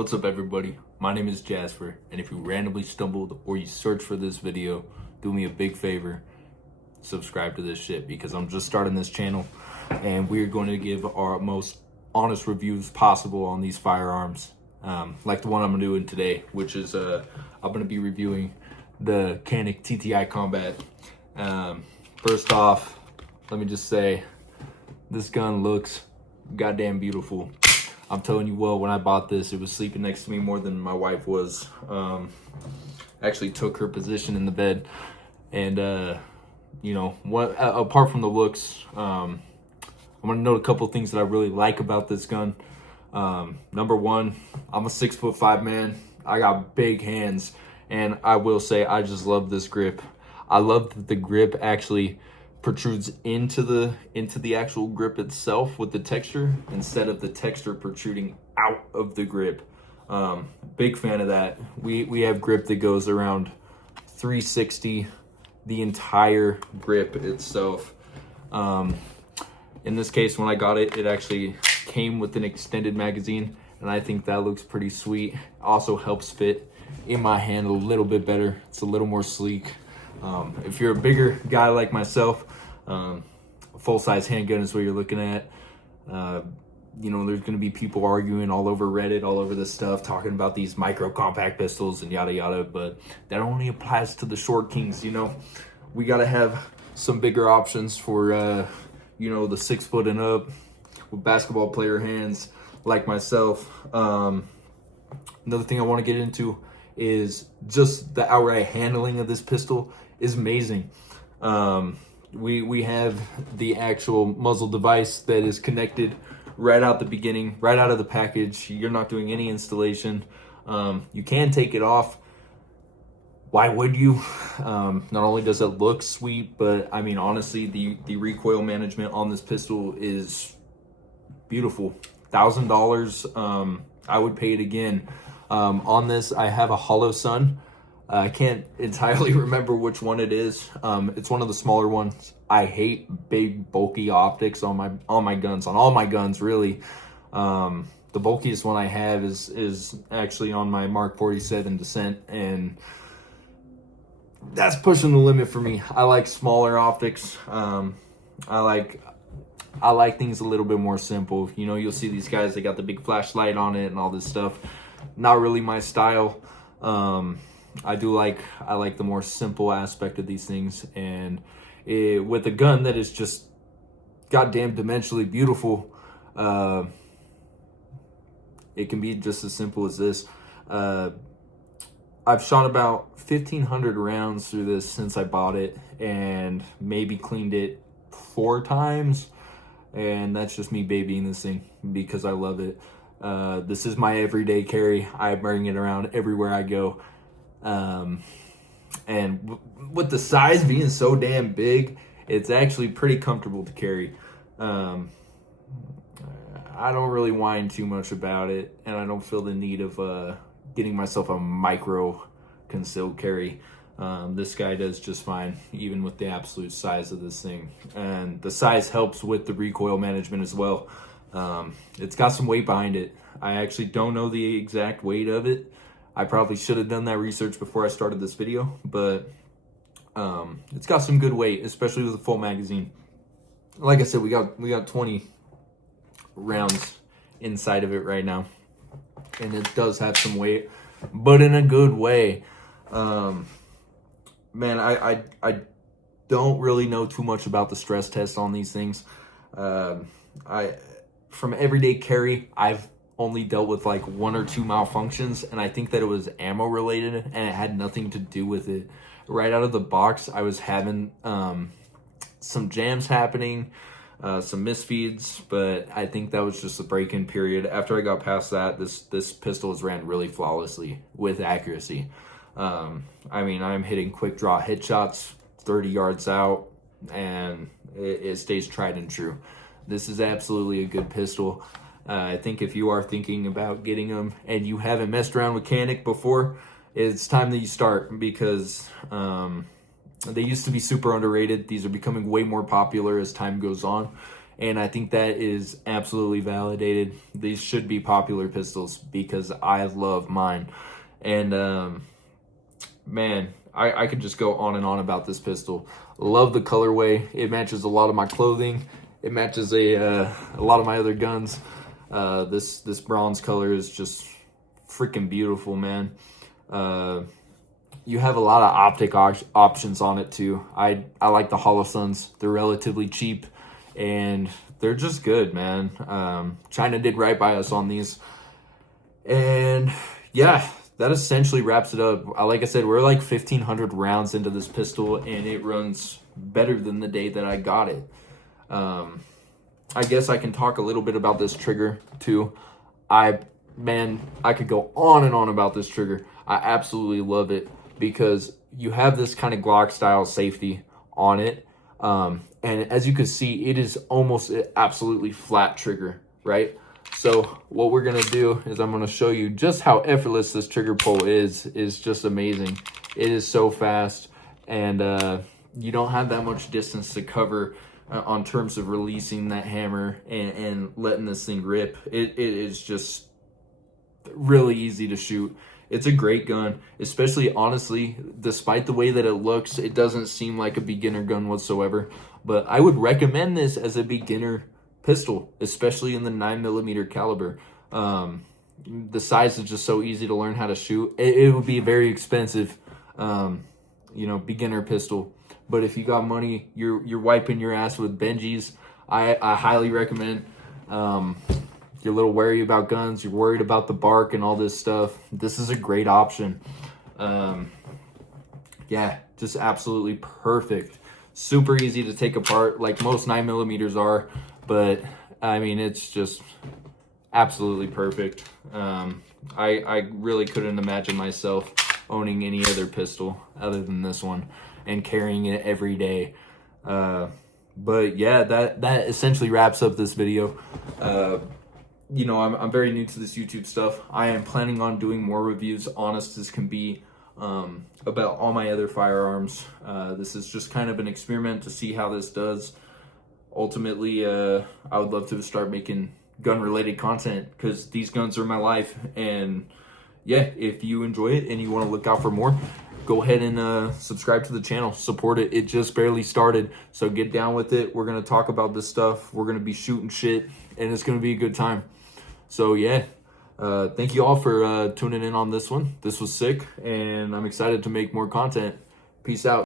What's up, everybody? My name is Jasper, and if you randomly stumbled or you search for this video, do me a big favor, subscribe to this shit, because I'm just starting this channel and we're going to give our most honest reviews possible on these firearms, like the one I'm doing today, which is I'm going to be reviewing the Canik TTI Combat. First off, let me just say this gun looks goddamn beautiful. I'm telling you what, when I bought this, it was sleeping next to me more than my wife was. Actually took her position in the bed. And, you know, apart from the looks, I'm going to note a couple things that I really like about this gun. Number one, I'm a 6'5" man. I got big hands. And I will say, I just love this grip. I love that the grip actually protrudes into the actual grip itself with the texture, instead of the texture protruding out of the grip. Big fan of that. We have grip that goes around 360, the entire grip itself. In this case, when I got it, it actually came with an extended magazine, and I think that looks pretty sweet. Also helps fit in my hand a little bit better. It's a little more sleek. If you're a bigger guy like myself, a full-size handgun is what you're looking at. You know, there's going to be people arguing all over Reddit, all over this stuff, talking about these micro compact pistols and yada yada, but that only applies to the short kings. You know, we got to have some bigger options for, you know, the 6 foot and up with basketball player hands like myself. Another thing I want to get into is just the outright handling of this pistol is amazing. We have the actual muzzle device that is connected right out the beginning, right out of the package. You're not doing any installation. You can take it off. Why would you? Not only does it look sweet, but I mean, honestly, the recoil management on this pistol is beautiful. $1,000. I would pay it again. On this, I have a Hollow Sun. I can't entirely remember which one it is. It's one of the smaller ones. I hate big, bulky optics on my guns, on all my guns, really. The bulkiest one I have is actually on my Mark 47 Descent, and that's pushing the limit for me. I like smaller optics. I like things a little bit more simple. You know, you'll see these guys, they got the big flashlight on it and all this stuff. Not really my style. I like the more simple aspect of these things, and with a gun that is just goddamn dimensionally beautiful, it can be just as simple as this. I've shot about 1,500 rounds through this since I bought it, and maybe cleaned it 4 times, and that's just me babying this thing because I love it. This is my everyday carry. I bring it around everywhere I go. And with the size being so damn big, it's actually pretty comfortable to carry. I don't really whine too much about it, and I don't feel the need of getting myself a micro concealed carry. This guy does just fine, even with the absolute size of this thing. And the size helps with the recoil management as well. It's got some weight behind it. I actually don't know the exact weight of it. I probably should have done that research before I started this video, but it's got some good weight, especially with a full magazine. Like I said, we got 20 rounds inside of it right now, and it does have some weight, but in a good way. Man, I don't really know too much about the stress test on these things. From everyday carry, I've only dealt with like 1 or 2 malfunctions, and I think that it was ammo related, and it had nothing to do with it. Right out of the box, I was having some jams happening, some misfeeds, but I think that was just the break-in period. After I got past that, this pistol has ran really flawlessly with accuracy. I mean, I'm hitting quick draw headshots 30 yards out, and it stays tried and true. This is absolutely a good pistol. I think if you are thinking about getting them and you haven't messed around with Canik before, it's time that you start, because they used to be super underrated. These are becoming way more popular as time goes on, And I think that is absolutely validated. These should be popular pistols because I love mine. And man, I could just go on and on about this pistol. Love the colorway. It matches a lot of my clothing. It matches a lot of my other guns. This bronze color is just freaking beautiful, man. You have a lot of optic options on it too. I like the Holosuns. They're relatively cheap and they're just good, man. China did right by us on these. And yeah, that essentially wraps it up. Like I said, we're like 1,500 rounds into this pistol and it runs better than the day that I got it. I guess I can talk a little bit about this trigger too. I could go on and on about this trigger. I absolutely love it because you have this kind of Glock style safety on it. And as you can see, it is almost an absolutely flat trigger, right? So what we're gonna do is I'm gonna show you just how effortless this trigger pull is just amazing. It is so fast, and you don't have that much distance to cover on terms of releasing that hammer and letting this thing rip. It is just really easy to shoot. It's a great gun, especially honestly, despite the way that it looks, it doesn't seem like a beginner gun whatsoever. But I would recommend this as a beginner pistol, especially in the 9mm caliber. The size is just so easy to learn how to shoot. It would be a very expensive, beginner pistol. But if you got money, you're wiping your ass with Benjis. I highly recommend. You're a little wary about guns, you're worried about the bark and all this stuff, this is a great option. Yeah, just absolutely perfect. Super easy to take apart like most 9mm are, but I mean, it's just absolutely perfect. I really couldn't imagine myself owning any other pistol other than this one and carrying it every day. But yeah, that essentially wraps up this video. I'm very new to this YouTube stuff. I am planning on doing more reviews, honest as can be, about all my other firearms. This is just kind of an experiment to see how this does. Ultimately, I would love to start making gun-related content because these guns are my life. And yeah, if you enjoy it and you want to look out for more, go ahead and subscribe to the channel. Support it. It just barely started, so get down with it. We're going to talk about this stuff. We're going to be shooting shit, and it's going to be a good time. So yeah, thank you all for tuning in on this one. This was sick, and I'm excited to make more content. Peace out.